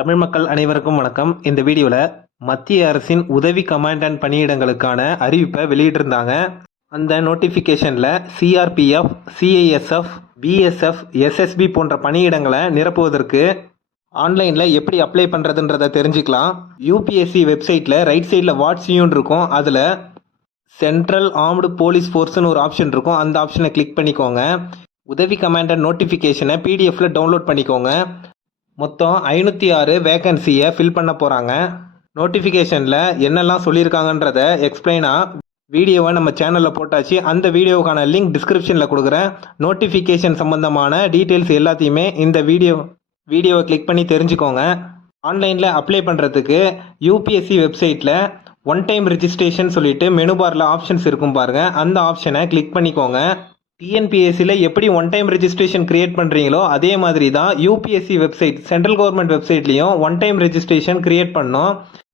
தமிழ் மக்கள் அனைவருக்கும் வணக்கம். இந்த வீடியோவில் மத்திய அரசின் உதவி கமாண்டன்ட் பணியிடங்களுக்கான அறிவிப்பை வெளியிட்டிருந்தாங்க. அந்த நோட்டிஃபிகேஷனில் சிஆர்பிஎஃப் சிஐஎஸ்எஃப் பிஎஸ்எஃப் எஸ்எஸ்பி போன்ற பணியிடங்களை நிரப்புவதற்கு ஆன்லைனில் எப்படி அப்ளை பண்ணுறதுன்றதை தெரிஞ்சுக்கலாம். யூபிஎஸ்சி வெப்சைட்டில் ரைட் சைடில் வாட்ஸ்யூன் இருக்கும். அதில் சென்ட்ரல் ஆர்ம்டு போலீஸ் ஃபோர்ஸ்னு ஒரு ஆப்ஷன் இருக்கும். அந்த ஆப்ஷனை கிளிக் பண்ணிக்கோங்க. உதவி கமாண்டர் நோட்டிஃபிகேஷனை பிடிஎஃப்ல டவுன்லோட் பண்ணிக்கோங்க. மொத்தம் ஐநூற்றி ஆறு வேகன்சியை ஃபில் பண்ண போகிறாங்க நோட்டிஃபிகேஷனில் என்னெல்லாம் சொல்லியிருக்காங்கன்றத எக்ஸ்பிளைனாக வீடியோவை நம்ம சேனலில் போட்டாச்சு. அந்த வீடியோவுக்கான லிங்க் டிஸ்கிரிப்ஷனில் கொடுக்குறேன். நோட்டிஃபிகேஷன் சம்பந்தமான டீட்டெயில்ஸ் எல்லாத்தையுமே இந்த வீடியோ வீடியோவை கிளிக் பண்ணி தெரிஞ்சுக்கோங்க. ஆன்லைனில் அப்ளை பண்ணுறதுக்கு யூபிஎஸ்சி வெப்சைட்டில் ஒன் டைம் ரிஜிஸ்ட்ரேஷன் சொல்லிட்டு மெனு பாரில் ஆப்ஷன்ஸ் இருக்கும் பாருங்கள் அந்த ஆப்ஷனை கிளிக் பண்ணிக்கோங்க. டிஎன்பிஎஸ்சியில் எப்படி ஒன் டைம் ரெஜிஸ்ட்ரேஷன் கிரியேட் பண்ணுறீங்களோ அதே மாதிரி தான் யூபிஎஸ்சி வெப்சைட் சென்ட்ரல் கவர்மெண்ட் வெப்சைட்லேயும் ஒன் டைம் ரெஜிஸ்ட்ரேஷன் கிரியேட் பண்ணோம்.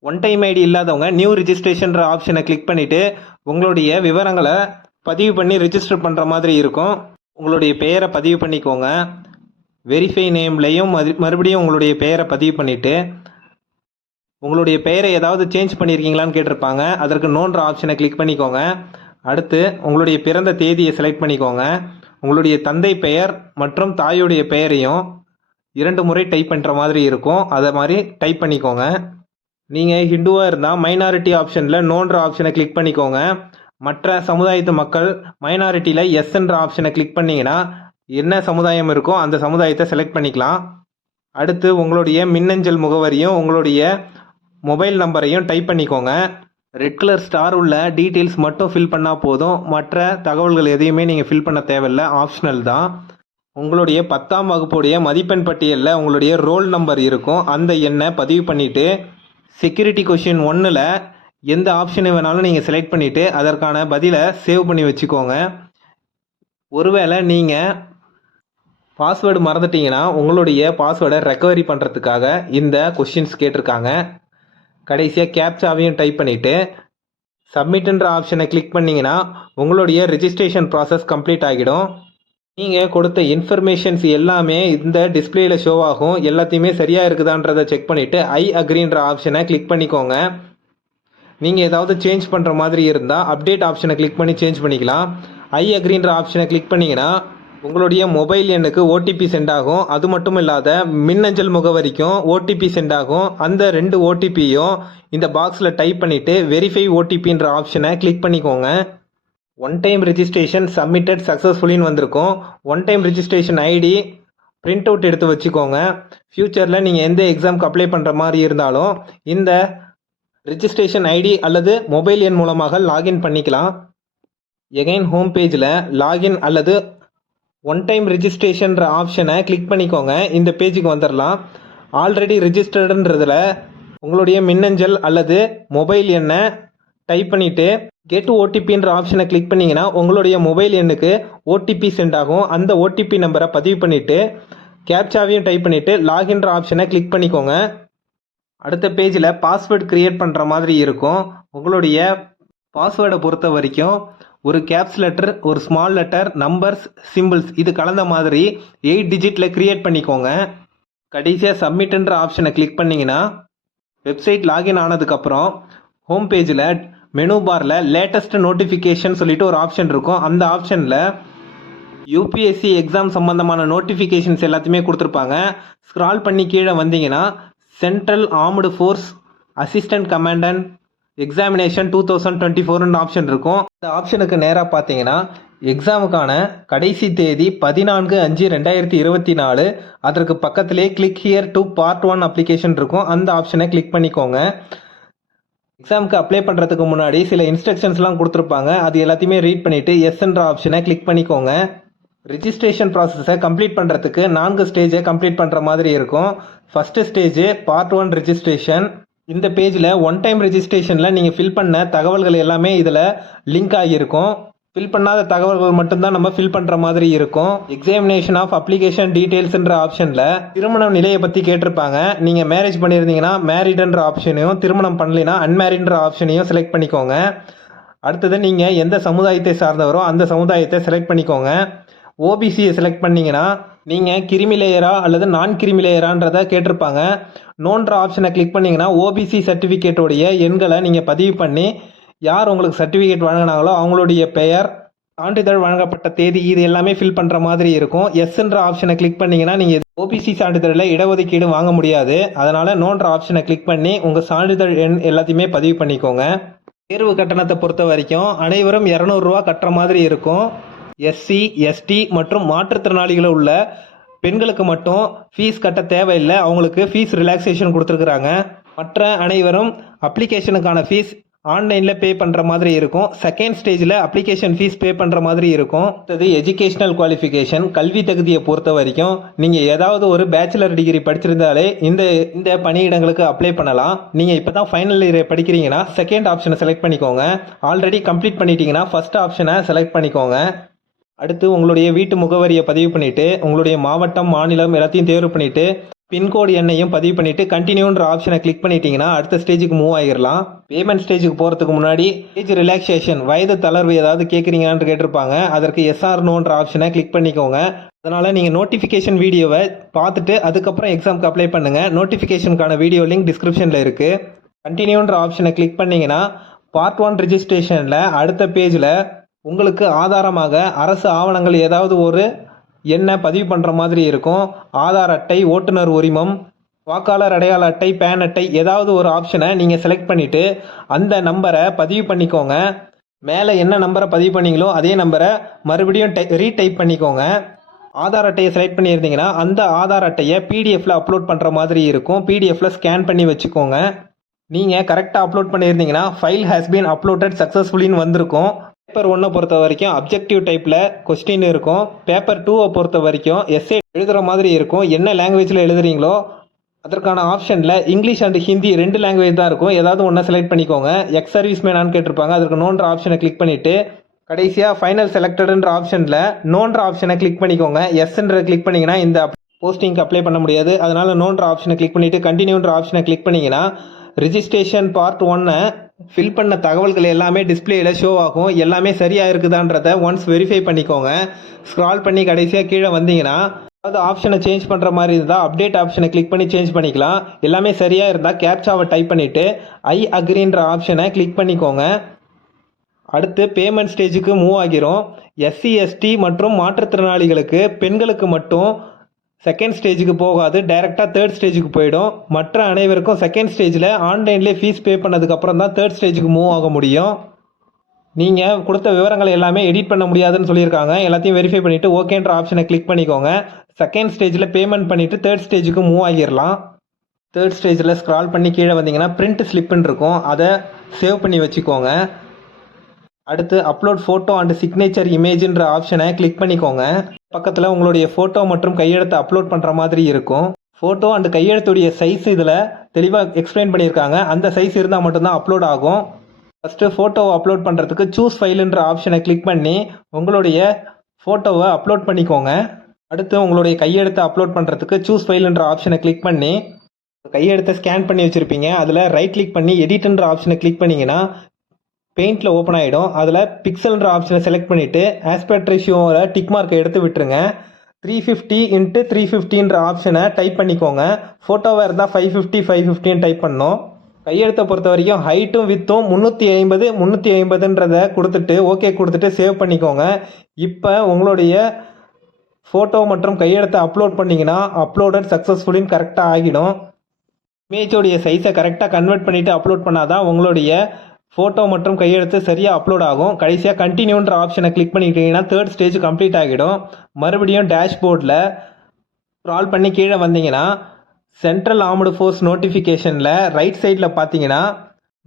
ஒன் டைம் ஐடி இல்லாதவங்க நியூ ரிஜிஸ்ட்ரேஷன்ற ஆப்ஷனை கிளிக் பண்ணிவிட்டு உங்களுடைய விவரங்களை பதிவு பண்ணி ரிஜிஸ்டர் பண்ணுற மாதிரி இருக்கும். உங்களுடைய பெயரை பதிவு பண்ணிக்கோங்க. வெரிஃபை நேம்லையும் மறுபடியும் உங்களுடைய பெயரை பதிவு பண்ணிவிட்டு உங்களுடைய பெயரை ஏதாவது சேஞ்ச் பண்ணியிருக்கீங்களான்னு கேட்டிருப்பாங்க. அதற்கு நோன்ற ஆப்ஷனை கிளிக் பண்ணிக்கோங்க. அடுத்து உங்களுடைய பிறந்த தேதியை செலக்ட் பண்ணிக்கோங்க. உங்களுடைய தந்தை பெயர் மற்றும் தாயுடைய பெயரையும் இரண்டு முறை டைப் பண்ணுற மாதிரி இருக்கும். அதை மாதிரி டைப் பண்ணிக்கோங்க. நீங்கள் ஹிந்துவாக இருந்தால் மைனாரிட்டி ஆப்ஷனில் நோன்ற ஆப்ஷனை கிளிக் பண்ணிக்கோங்க. மற்ற சமுதாயத்து மக்கள் மைனாரிட்டியில் எஸ்ன்ற ஆப்ஷனை கிளிக் பண்ணிங்கன்னா என்ன சமுதாயம் இருக்கோ அந்த சமுதாயத்தை செலக்ட் பண்ணிக்கலாம். அடுத்து உங்களுடைய மின்னஞ்சல் முகவரியும் உங்களுடைய மொபைல் நம்பரையும் டைப் பண்ணிக்கோங்க. ரெட் கலர் ஸ்டார் உள்ள டீட்டெயில்ஸ் மட்டும் ஃபில் பண்ணால் போதும். மற்ற தகவல்கள் எதையுமே நீங்கள் ஃபில் பண்ண தேவையில்ல. ஆப்ஷனல் தான். உங்களுடைய பத்தாம் வகுப்புடைய மதிப்பெண் பட்டியலில் உங்களுடைய ரோல் நம்பர் இருக்கும். அந்த எண்ணை பதிவு பண்ணிவிட்டு செக்யூரிட்டி கொஷின் ஒன்றில் எந்த ஆப்ஷனை வேணாலும் நீங்கள் செலக்ட் பண்ணிவிட்டு அதற்கான பதிலை சேவ் பண்ணி வச்சுக்கோங்க. ஒருவேளை நீங்கள் பாஸ்வேர்டு மறந்துட்டீங்கன்னா உங்களுடைய பாஸ்வேர்டை ரெக்கவரி பண்ணுறதுக்காக இந்த கொஷின்ஸ் கேட்டிருக்காங்க. கடைசியாக கேப்சாவையும் டைப் பண்ணிவிட்டு சப்மிட்ன்ற ஆப்ஷனை கிளிக் பண்ணிங்கன்னா உங்களுடைய ரிஜிஸ்ட்ரேஷன் ப்ராசஸ் கம்ப்ளீட் ஆகிடும். நீங்கள் கொடுத்த இன்ஃபர்மேஷன்ஸ் எல்லாமே இந்த டிஸ்பிளேயில் ஷோ ஆகும். எல்லாத்தையுமே சரியாக இருக்குதான்றதை செக் பண்ணிவிட்டு ஐ அக்ரின்ற ஆப்ஷனை கிளிக் பண்ணிக்கோங்க. நீங்கள் ஏதாவது சேஞ்ச் பண்ணுற மாதிரி இருந்தால் அப்டேட் ஆப்ஷனை கிளிக் பண்ணி சேஞ்ச் பண்ணிக்கலாம். ஐ அக்ரின்ற ஆப்ஷனை கிளிக் பண்ணிங்கன்னா உங்களுடைய மொபைல் எண்ணுக்கு ஓடிபி சென்ட் ஆகும். அது மட்டும் இல்லாத மின்னஞ்சல் முகவரிக்கும் ஓடிபி சென்ட் ஆகும். அந்த ரெண்டு ஓடிபியும் இந்த பாக்ஸில் டைப் பண்ணிவிட்டு வெரிஃபை ஓடிபின்ற ஆப்ஷனை கிளிக் பண்ணிக்கோங்க. ஒன் டைம் ரிஜிஸ்ட்ரேஷன் சப்மிட்டட் சக்ஸஸ்ஃபுல்லின்னு வந்திருக்கும். One time registration ID print out எடுத்து வச்சுக்கோங்க. ஃப்யூச்சரில் நீங்கள் எந்த எக்ஸாம்க்கு அப்ளை பண்ணுற மாதிரி இருந்தாலும் இந்த ரிஜிஸ்ட்ரேஷன் ஐடி அல்லது மொபைல் எண் மூலமாக லாகின் பண்ணிக்கலாம். எகைன் ஹோம் பேஜில் லாகின் அல்லது ஒன் டைம் ரிஜிஸ்ட்ரேஷன்ற ஆப்ஷனை கிளிக் பண்ணிக்கோங்க. இந்த பேஜுக்கு வந்துடலாம் ஆல்ரெடி ரிஜிஸ்டர்டுன்றதில் உங்களுடைய மின்னஞ்சல் அல்லது மொபைல் எண்ணை டைப் பண்ணிவிட்டு கெட் ஓடிபின்ற ஆப்ஷனை கிளிக் பண்ணிங்கன்னா உங்களுடைய மொபைல் எண்ணுக்கு ஓடிபி சென்ட் ஆகும். அந்த ஓடிபி நம்பரை பதிவு பண்ணிவிட்டு கேப்சாவையும் டைப் பண்ணிவிட்டு லாகின்ற ஆப்ஷனை கிளிக் பண்ணிக்கோங்க. அடுத்த பேஜில் பாஸ்வேர்டு க்ரியேட் பண்ணுற மாதிரி இருக்கும். உங்களுடைய பாஸ்வேர்டை பொறுத்த வரைக்கும் ஒரு கேப்ஸ் லெட்டர் ஒரு ஸ்மால் லெட்டர் நம்பர்ஸ் சிம்பிள்ஸ் இது கலந்த மாதிரி எயிட் டிஜிட்டில் க்ரியேட் பண்ணிக்கோங்க. கடைசியாக சப்மிட்ன்ற ஆப்ஷனை கிளிக் பண்ணிங்கன்னா வெப்சைட் லாகின் ஆனதுக்கப்புறம் ஹோம் பேஜில் மெனு பாரில் லேட்டஸ்ட் நோட்டிஃபிகேஷன் சொல்லிட்டு ஒரு ஆப்ஷன் இருக்கும். அந்த ஆப்ஷனில் யூபிஎஸ்சி எக்ஸாம் சம்பந்தமான நோட்டிஃபிகேஷன்ஸ் எல்லாத்தையுமே கொடுத்துருப்பாங்க. ஸ்க்ரால் பண்ணி கீழே வந்தீங்கன்னா central armed force assistant commandant examination two thousand twenty ஃபோர்னு ஆப்ஷன் இருக்கும். இந்த ஆப்ஷனுக்கு நேராக பார்த்தீங்கன்னா எக்ஸாமுக்கான கடைசி தேதி பதினான்கு அஞ்சு ரெண்டாயிரத்தி இருபத்தி நாலு. அதற்கு பக்கத்திலே click here to part one application இருக்கும். அந்த ஆப்ஷனை கிளிக் பண்ணிக்கோங்க. எக்ஸாமுக்கு அப்ளை பண்ணுறதுக்கு முன்னாடி சில இன்ஸ்ட்ரக்ஷன்ஸ்லாம் கொடுத்துருப்பாங்க. அது எல்லாத்தையுமே ரீட் பண்ணிவிட்டு எஸ்ன்ற ஆப்ஷனை கிளிக் பண்ணிக்கோங்க. ரிஜிஸ்ட்ரேஷன் ப்ராசஸை கம்ப்ளீட் பண்ணுறதுக்கு நான்கு ஸ்டேஜை கம்ப்ளீட் பண்ணுற மாதிரி இருக்கும். First stage part one registration இந்த பேஜில் ஒன் டைம் ரெஜிஸ்ட்ரேஷனில் நீங்கள் ஃபில் பண்ண தகவல்கள் எல்லாமே இதில் லிங்க் ஆகியிருக்கும். ஃபில் பண்ணாத தகவல்கள் மட்டும்தான் நம்ம ஃபில் பண்ணுற மாதிரி இருக்கும். எக்ஸாமினேஷன் ஆஃப் அப்ளிகேஷன் டீட்டெயில்ஸ்ன்ற ஆப்ஷனில் திருமணம் நிலையை பற்றி கேட்டிருப்பாங்க. நீங்கள் மேரேஜ் பண்ணியிருந்தீங்கன்னா மேரிடுன்ற ஆப்ஷனையும் திருமணம் பண்ணலைன்னா அன்மேரிட்ன்ற ஆப்ஷனையும் செலக்ட் பண்ணிக்கோங்க. அடுத்தது நீங்கள் எந்த சமுதாயத்தை சார்ந்தவரோ அந்த சமுதாயத்தை செலக்ட் பண்ணிக்கோங்க. ஓபிசியை செலக்ட் பண்ணிங்கன்னா நீங்கள் கிரிமி லேயரா அல்லது நான் கிரிமி லேயரான்றதை கேட்டிருப்பாங்க. நோன்ற ஆப்ஷனை கிளிக் பண்ணிங்கன்னா ஓபிசி சர்டிஃபிகேட்டோடைய எண்களை நீங்கள் பதிவு பண்ணி யார் உங்களுக்கு சர்டிஃபிகேட் வழங்கினாங்களோ அவங்களுடைய பெயர் சான்றிதழ் வழங்கப்பட்ட தேதி இது எல்லாமே ஃபில் பண்ணுற மாதிரி இருக்கும். எஸ்ன்ற ஆப்ஷனை கிளிக் பண்ணிங்கன்னா நீங்கள் ஓபிசி சான்றிதழில் இடஒதுக்கீடு வாங்க முடியாது. அதனால் நோன்ற ஆப்ஷனை கிளிக் பண்ணி உங்கள் சான்றிதழ் எண் எல்லாத்தையுமே பதிவு பண்ணிக்கோங்க. தேர்வு கட்டணத்தை பொறுத்த வரைக்கும் அனைவரும் இரநூறுவா கட்டுற மாதிரி இருக்கும். எஸ்சி எஸ்டி மற்றும் மாற்றுத்திறனாளிகளை உள்ள பெண்களுக்கு மட்டும் ஃபீஸ் கட்ட தேவையில்லை. அவங்களுக்கு ஃபீஸ் ரிலாக்ஸேஷன் கொடுத்துருக்குறாங்க. மற்ற அனைவரும் அப்ளிகேஷனுக்கான ஃபீஸ் ஆன்லைனில் பே பண்ணுற மாதிரி இருக்கும். செகண்ட் ஸ்டேஜில் அப்ளிகேஷன் ஃபீஸ் பே பண்ணுற மாதிரி இருக்கும். அடுத்தது எஜுகேஷனல் குவாலிஃபிகேஷன் கல்வி தகுதியை பொறுத்த வரைக்கும் நீங்கள் ஏதாவது ஒரு பேச்சுலர் டிகிரி படிச்சிருந்தாலே இந்த இந்த பணியிடங்களுக்கு அப்ளை பண்ணலாம். நீங்கள் இப்போ தான் ஃபைனல் இயர் படிக்கிறீங்கன்னா செகண்ட் ஆப்ஷனை செலக்ட் பண்ணிக்கோங்க. ஆல்ரெடி கம்ப்ளீட் பண்ணிட்டீங்கன்னா ஃபஸ்ட் ஆப்ஷனை செலக்ட் பண்ணிக்கோங்க. அடுத்து உங்களுடைய வீட்டு முகவரியை பதிவு பண்ணிவிட்டு உங்களுடைய மாவட்டம் மாநிலம் எல்லாத்தையும் தேர்வு பண்ணிவிட்டு பின்கோடு எண்ணையும் பதிவு பண்ணிவிட்டு கண்டினியூன்ற ஆப்ஷனை கிளிக் பண்ணிட்டீங்கன்னா அடுத்த ஸ்டேஜுக்கு மூவ் ஆகிடலாம் பேமெண்ட் ஸ்டேஜுக்கு போகிறதுக்கு முன்னாடி ஸ்டேஜ் ரிலாக்ஸேஷன் வயது தளர்வு ஏதாவது கேட்குறீங்களான்னு கேட்டிருப்பாங்க. அதற்கு எஸ்ஆர் நோன்ற ஆப்ஷனை கிளிக் பண்ணிக்கோங்க. அதனால் நீங்கள் நோட்டிஃபிகேஷன் வீடியோவை பார்த்துட்டு அதுக்கப்புறம் எக்ஸாம்க்கு அப்ளை பண்ணுங்கள் நோட்டிஃபிகேஷனுக்கான வீடியோ லிங்க் டிஸ்கிரிப்ஷனில் இருக்குது கண்டினியூன்ற ஆப்ஷனை கிளிக் பண்ணிங்கன்னா பார்ட் ஒன் ரிஜிஸ்ட்ரேஷனில் அடுத்த பேஜில் உங்களுக்கு ஆதாரமாக அரசு ஆவணங்கள் ஏதாவது ஒரு எண்ணை பதிவு பண்ணுற மாதிரி இருக்கும். ஆதார் அட்டை ஓட்டுநர் உரிமம் வாக்காளர் அடையாள அட்டை பேன் அட்டை ஏதாவது ஒரு ஆப்ஷனை நீங்கள் செலக்ட் பண்ணிவிட்டு அந்த நம்பரை பதிவு பண்ணிக்கோங்க. மேலே என்ன நம்பரை பதிவு பண்ணீங்களோ அதே நம்பரை மறுபடியும் டை ரீடைப் பண்ணிக்கோங்க. ஆதார் அட்டையை செலக்ட் பண்ணியிருந்தீங்கன்னா அந்த ஆதார் அட்டையை பிடிஎஃப்பில் அப்லோட் பண்ணுற மாதிரி இருக்கும். பிடிஎஃப்பில் ஸ்கேன் பண்ணி வச்சுக்கோங்க. நீங்கள் கரெக்டாக அப்லோட் பண்ணியிருந்தீங்கன்னா ஃபைல் ஹேஸ் பீன் அப்லோட்டட் சக்ஸஸ்ஃபுல்லின்னு வந்திருக்கும். பேப்பர் ஒன்றை பொறுத்த வரைக்கும் அப்ஜெக்டிவ் டைப்பில் கொஸ்டின் இருக்கும். பேப்பர் டூவை பொறுத்த வரைக்கும் எஸ்ஏ எழுதுகிற மாதிரி இருக்கும். என்ன லாங்குவேஜில் எழுதுறீங்களோ அதற்கான ஆப்ஷனில் இங்கிலீஷ் அண்ட் ஹிந்தி ரெண்டு லாங்குவேஜ் தான் இருக்கும். ஏதாவது ஒன்றை செலக்ட் பண்ணிக்கோங்க. எக்ஸ் சர்வீஸ் மேனான்னு கேட்டிருப்பாங்க. அதற்கு நோன்ற ஆப்ஷனை கிளிக் பண்ணிவிட்டு கடைசியாக ஃபைனல் செலக்டடுன்ற ஆப்ஷனில் நோன்ற ஆப்ஷனை கிளிக் பண்ணிக்கோங்க. எஸ்ன்ற கிளிக் பண்ணிங்கன்னா இந்த போஸ்டிங்க்கு அப்ளை பண்ண முடியாது. அதனால் நோன்ற ஆப்ஷனை கிளிக் பண்ணிவிட்டு கண்டினியூன்ற ஆப்ஷனை கிளிக் பண்ணிங்கன்னா ரிஜிஸ்ட்ரேஷன் பார்ட் ஒன்னை ஃபில் பண்ண தகவல்கள் எல்லாமே டிஸ்பிளேயில் ஷோ ஆகும். எல்லாமே சரியாக இருக்குதான்றத ஒன்ஸ் வெரிஃபை பண்ணிக்கோங்க. ஸ்க்ரால் பண்ணி கடைசியாக கீழே வந்தீங்கன்னா அதாவது ஆப்ஷனை சேஞ்ச் பண்ணுற மாதிரி இருந்தால் அப்டேட் ஆப்ஷனை கிளிக் பண்ணி சேஞ்ச் பண்ணிக்கலாம். எல்லாமே சரியாக இருந்தால் கேப்சாவை டைப் பண்ணிவிட்டு ஐ அக்ரின்ற ஆப்ஷனை கிளிக் பண்ணிக்கோங்க. அடுத்து பேமெண்ட் ஸ்டேஜுக்கு மூவ் ஆகிரும். எஸ்சி எஸ்டி மற்றும் மாற்றுத்திறனாளிகளுக்கு பெண்களுக்கு மட்டும் செகண்ட் ஸ்டேஜுக்கு போகாது டைரெக்டாக தேர்ட் ஸ்டேஜுக்கு போயிடும். மற்ற அனைவருக்கும் செகண்ட் ஸ்டேஜில் ஆன்லைன்லேயே ஃபீஸ் பே பண்ணதுக்கப்புறம் தான் தேர்ட் ஸ்டேஜுக்கு மூவ் ஆக முடியும். நீங்கள் கொடுத்த விவரங்களை எல்லாமே எடிட் பண்ண முடியாதுன்னு சொல்லியிருக்காங்க. எல்லாத்தையும் வெரிஃபை பண்ணிவிட்டு ஓகேன்ற ஆப்ஷனை கிளிக் பண்ணிக்கோங்க. செகண்ட் ஸ்டேஜில் பேமெண்ட் பண்ணிவிட்டு தேர்ட் ஸ்டேஜுக்கு மூவ் ஆகிடலாம். தேர்ட் ஸ்டேஜில் ஸ்க்ரால் பண்ணி கீழே வந்தீங்கன்னா பிரிண்ட் ஸ்லிப்புன்னு இருக்கும். அதை சேவ் பண்ணி வச்சுக்கோங்க. அடுத்து அப்லோட் ஃபோட்டோ அண்ட் சிக்னேச்சர் இமேஜ்ன்ற ஆப்ஷனை கிளிக் பண்ணிக்கோங்க. பக்கத்தில் உங்களுடைய ஃபோட்டோ மற்றும் கையெழுத்தை அப்லோட் பண்ணுற மாதிரி இருக்கும். ஃபோட்டோ அண்ட் கையெழுத்துடைய சைஸ் இதில் தெளிவாக எக்ஸ்பிளைன் பண்ணியிருக்காங்க. அந்த சைஸ் இருந்தால் மட்டும்தான் அப்லோட் ஆகும். ஃபஸ்ட்டு ஃபோட்டோவை அப்லோட் பண்ணுறதுக்கு சூஸ் ஃபைலுன்ற ஆப்ஷனை கிளிக் பண்ணி உங்களுடைய ஃபோட்டோவை அப்லோட் பண்ணிக்கோங்க. அடுத்து உங்களுடைய கையெழுத்தை அப்லோட் பண்ணுறதுக்கு சூஸ் ஃபைலுன்ற ஆப்ஷனை கிளிக் பண்ணி கையெழுத்தை ஸ்கேன் பண்ணி வச்சுருப்பீங்க. அதில் ரைட் கிளிக் பண்ணி எடிட்ன்ற ஆப்ஷனை கிளிக் பண்ணிங்கன்னா பெயிண்டில் ஓப்பன் ஆகிடும் அதில் பிக்சல்ன்ற ஆப்ஷனை செலக்ட் பண்ணிவிட்டு ஆஸ்பெக்ட் ரேஷியோவில் டிக் மார்க்கை எடுத்து விட்டுருங்க. த்ரீ ஃபிஃப்டி இன்ட்டு த்ரீ ஃபிஃப்டின்ற ஆப்ஷனை டைப் பண்ணிக்கோங்க. ஃபோட்டோவாக இருந்தால் ஃபைவ் ஃபிஃப்டி ஃபைவ் ஃபிஃப்டின்னு டைப் பண்ணணும். கையெழுத்தை பொறுத்த வரைக்கும் ஹைட்டும் வித்தும் முந்நூற்றி ஐம்பது முந்நூற்றி ஐம்பதுன்றதை கொடுத்துட்டு ஓகே கொடுத்துட்டு சேவ் பண்ணிக்கோங்க. இப்போ உங்களுடைய ஃபோட்டோ மற்றும் கையெழுத்தை அப்லோட் பண்ணிங்கன்னா அப்லோடட் சக்ஸஸ்ஃபுல்லின்னு கரெக்டாக ஆகிடும். இமேஜோடைய சைஸை கரெக்டாக கன்வெர்ட் பண்ணிவிட்டு அப்லோட் பண்ணால் தான் உங்களுடைய ஃபோட்டோ மற்றும் கையெழுத்து சரியாக அப்லோட் ஆகும். கடைசியாக கண்டினியூன்ற ஆப்ஷனை கிளிக் பண்ணிக்கிட்டீங்கன்னா தேர்ட் ஸ்டேஜ் கம்ப்ளீட் ஆகிடும். மறுபடியும் டேஷ்போர்டில் ஸ்க்ரால் பண்ணி கீழே வந்தீங்கன்னா சென்ட்ரல் ஆர்ம்டு ஃபோர்ஸ் நோட்டிஃபிகேஷனில் ரைட் சைடில் பார்த்தீங்கன்னா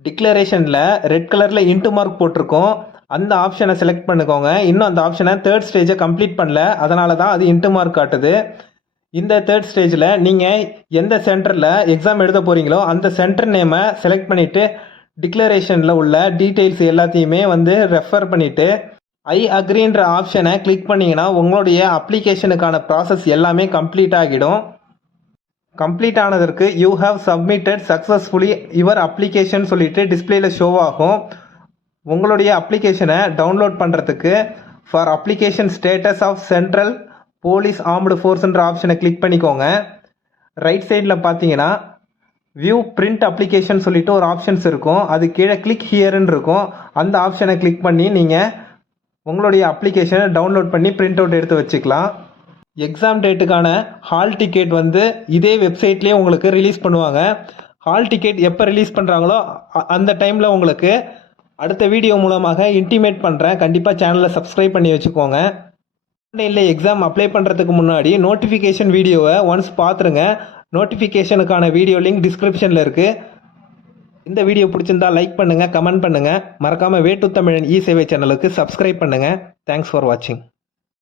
டிக்ளரேஷனில் ரெட் கலரில் இன்ட்டு மார்க் போட்டிருக்கோம். அந்த ஆப்ஷனை செலக்ட் பண்ணிக்கோங்க. இன்னும் அந்த ஆப்ஷனை தேர்ட் ஸ்டேஜை கம்ப்ளீட் பண்ணல. அதனால தான் அது இன்ட்டு மார்க் காட்டுது. இந்த தேர்ட் ஸ்டேஜில் நீங்கள் எந்த சென்டரில் எக்ஸாம் எழுத போகிறீங்களோ அந்த சென்டர் நேமை செலக்ட் பண்ணிவிட்டு டிக்ளரேஷனில் உள்ள டீட்டெயில்ஸ் எல்லாத்தையுமே வந்து ரெஃபர் பண்ணிவிட்டு ஐ அக்ரின்ற ஆப்ஷனை கிளிக் பண்ணிங்கன்னா உங்களுடைய அப்ளிகேஷனுக்கான ப்ராசஸ் எல்லாமே கம்ப்ளீட் ஆகிடும். Complete ஆனதற்கு you have submitted successfully your application சொல்லிட்டு டிஸ்பிளேல ஷோ ஆகும். உங்களுடைய அப்ளிகேஷனை டவுன்லோட் பண்ணுறதுக்கு for application status of central police armed ஃபோர்ஸ்ன்ற ஆப்ஷனை கிளிக் பண்ணிக்கோங்க. ரைட் சைடில் பார்த்தீங்கன்னா வியூ பிரிண்ட் அப்ளிகேஷன் சொல்லிட்டு ஒரு ஆப்ஷன்ஸ் இருக்கும். அது கீழே கிளிக் ஹியர்னு இருக்கும். அந்த ஆப்ஷனை கிளிக் பண்ணி நீங்கள் உங்களுடைய அப்ளிகேஷனை டவுன்லோட் பண்ணி பிரிண்ட் அவுட் எடுத்து வச்சுக்கலாம். எக்ஸாம் டேட்டுக்கான ஹால் டிக்கெட் வந்து இதே வெப்சைட்லேயே உங்களுக்கு ரிலீஸ் பண்ணுவாங்க. ஹால் டிக்கெட் எப்போ ரிலீஸ் பண்ணுறாங்களோ அந்த டைமில் உங்களுக்கு அடுத்த வீடியோ மூலமாக இன்டிமேட் பண்ணுறேன் கண்டிப்பாக சேனலை சப்ஸ்கிரைப் பண்ணி வச்சுக்கோங்க. ஆன்லைனில் எக்ஸாம் அப்ளை பண்ணுறதுக்கு முன்னாடி நோட்டிஃபிகேஷன் வீடியோவை ஒன்ஸ் பார்த்துருங்க நோட்டிஃபிகேஷனுக்கான வீடியோ லிங்க் டிஸ்கிரிப்ஷனில் இருக்குது இந்த வீடியோ பிடிச்சிருந்தா லைக் பண்ணுங்கள் கமெண்ட் பண்ணுங்கள் மறக்காமல் வேட்டு தமிழன் இ சேவை சேனலுக்கு சப்ஸ்கிரைப் பண்ணுங்கள் தேங்க்ஸ் ஃபார் வாட்சிங்